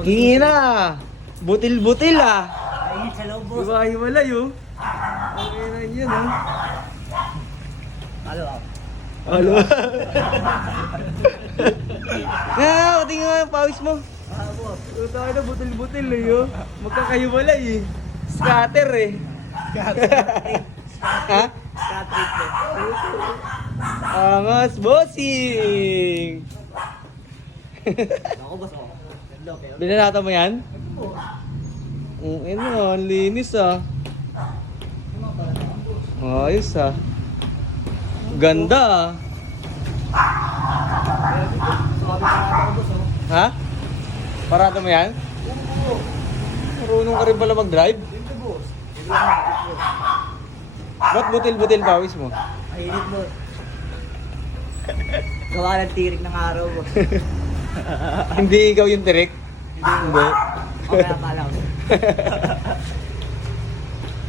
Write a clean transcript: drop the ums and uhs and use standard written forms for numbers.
Hingi na. Butil-butil ah. Ay, sa loob, boss. Diba hiwalay oh. Okay na yun ah. Halo ako. Halo. Nga, tingnan nga yung pawis mo. Ah, boss. Ito tayo na butil-butil eh oh. Magkakahiwalay eh. Scatter eh. Ha? Scatrip eh. Angas, bossing! Ako, boss, ako. Ganda, okay. Binanata mo yan? Ano, ang linis ah. Ayos ah. Ganda ah. Ha? Parada mo yan? Marunong ka rin pala mag-drive? Ba't butil-butil pawis mo? Mainit, boss. Gawa ng tirik ng araw, boss. Hindi ikaw yung tirik? Hindi. Okay, akala ko.